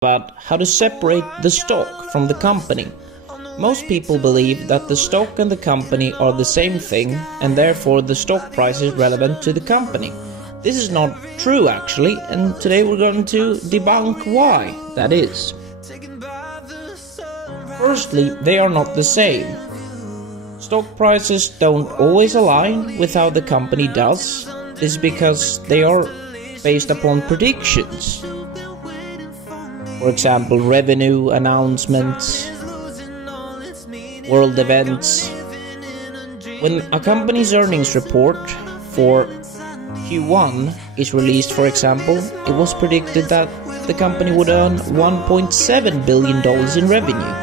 about how to separate the stock from the company. Most people believe that the stock and the company are the same thing, and therefore the stock price is relevant to the company. This is not true actually, and today we're going to debunk why that is. Firstly, they are not the same. Stock prices don't always align with how the company does. This is because they are based upon predictions. For example, revenue announcements, world events. When a company's earnings report for Q1 is released, for example, it was predicted that the company would earn $1.7 billion in revenue,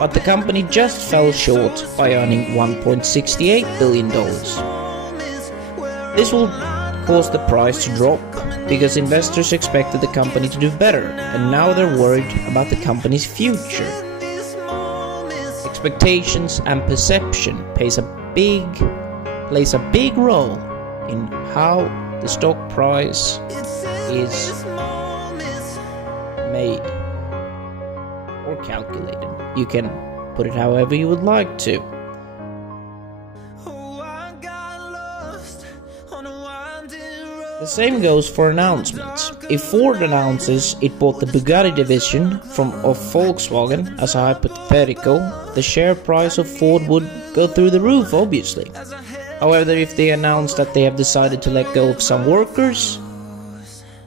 but the company just fell short by earning $1.68 billion. This will cause the price to drop because investors expected the company to do better, and now they're worried about the company's future. Expectations and perception plays a big role in how the stock price is made or calculated. You can put it however you would like to. The same goes for announcements. If Ford announces it bought the Bugatti division of Volkswagen as a hypothetical, the share price of Ford would go through the roof, obviously. However, if they announce that they have decided to let go of some workers,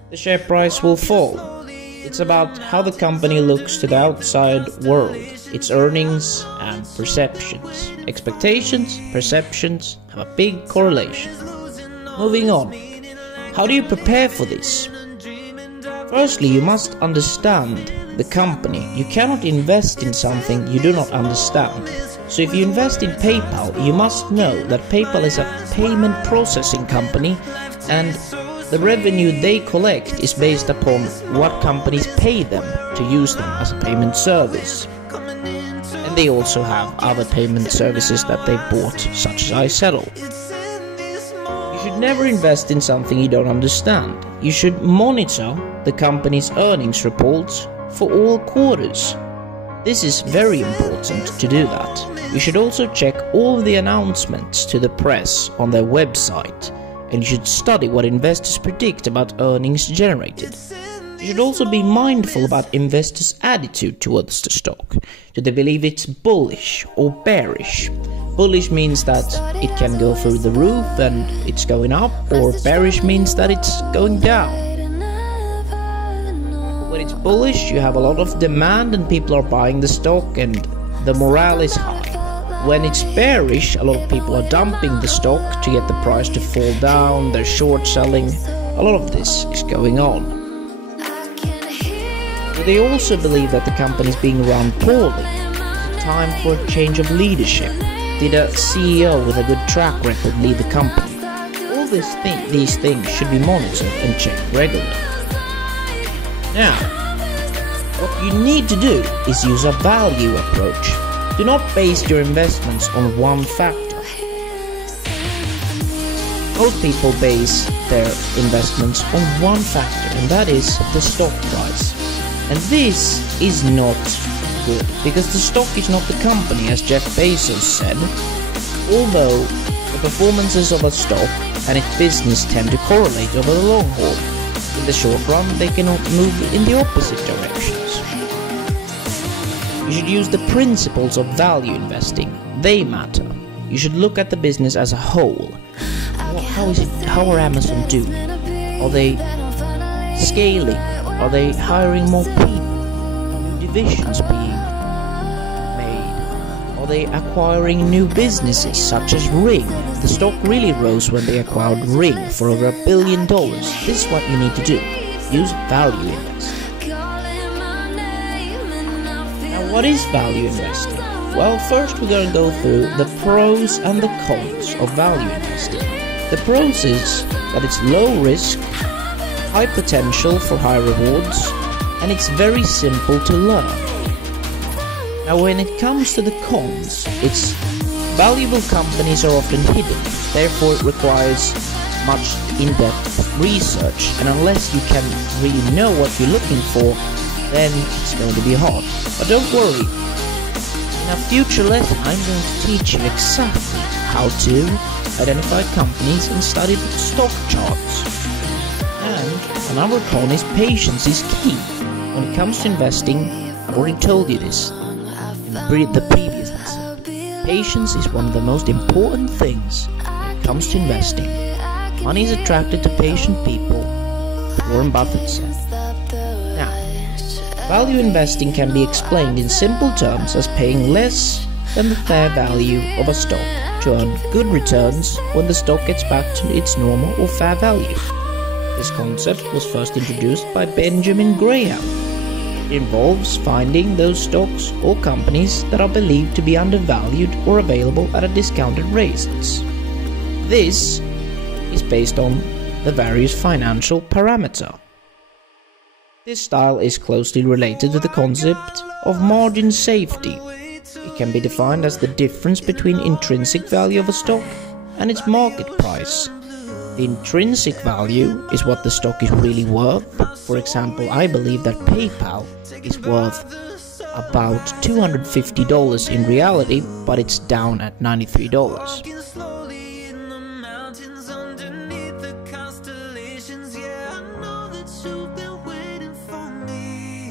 the share price will fall. It's about how the company looks to the outside world, its earnings and perceptions. Expectations, perceptions have a big correlation. Moving on. How do you prepare for this? Firstly, you must understand the company. You cannot invest in something you do not understand. So if you invest in PayPal, you must know that PayPal is a payment processing company, and the revenue they collect is based upon what companies pay them to use them as a payment service. And they also have other payment services that they bought, such as iSettle. You should never invest in something you don't understand. You should monitor the company's earnings reports for all quarters. This is very important to do that. You should also check all the announcements to the press on their website, and you should study what investors predict about earnings generated. You should also be mindful about investors' attitude towards the stock. Do they believe it's bullish or bearish? Bullish means that it can go through the roof and it's going up, or bearish means that it's going down. When it's bullish, you have a lot of demand and people are buying the stock and the morale is high. When it's bearish, a lot of people are dumping the stock to get the price to fall down, they're short selling. A lot of this is going on. But they also believe that the company is being run poorly. It's time for a change of leadership. Did a CEO with a good track record lead the company? All these things should be monitored and checked regularly. Now, what you need to do is use a value approach. Do not base your investments on one factor. Most people base their investments on one factor, and that is the stock price. And this is not good, because the stock is not the company, as Jeff Bezos said. Although the performances of a stock and its business tend to correlate over the long haul, in the short run they cannot move in the opposite directions. You should use the principles of value investing. They matter. You should look at the business as a whole. How are Amazon doing? Are they scaling? Are they hiring more people? New divisions being made? Are they acquiring new businesses such as Ring? The stock really rose when they acquired Ring for over $1 billion. This is what you need to do. Use value investing. Now, what is value investing? Well, first we're going to go through the pros and the cons of value investing. The pros is that it's low risk, high potential for high rewards, and it's very simple to learn. Now, when it comes to the cons, it's valuable companies are often hidden, therefore it requires much in-depth research, and unless you can really know what you're looking for, then it's going to be hard. But don't worry, in our future lesson I'm going to teach you exactly how to identify companies and study the stock charts. And another con is patience is key. When it comes to investing, I've already told you this in the previous lesson. Patience is one of the most important things when it comes to investing. Money is attracted to patient people, Warren Buffett said. Now, value investing can be explained in simple terms as paying less than the fair value of a stock to earn good returns when the stock gets back to its normal or fair value. This concept was first introduced by Benjamin Graham. It involves finding those stocks or companies that are believed to be undervalued or available at a discounted rates. This is based on the various financial parameters. This style is closely related to the concept of margin safety. It can be defined as the difference between intrinsic value of a stock and its market price. The intrinsic value is what the stock is really worth. For example, I believe that PayPal is worth about $250 in reality, but it's down at $93.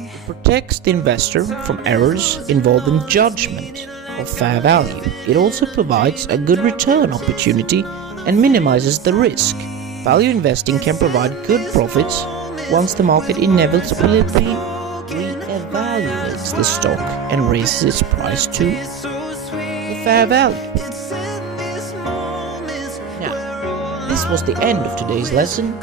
It protects the investor from errors involving judgment of fair value. It also provides a good return opportunity and minimizes the risk. Value investing can provide good profits once the market inevitably re-evaluates the stock and raises its price to the fair value. Now, this was the end of today's lesson.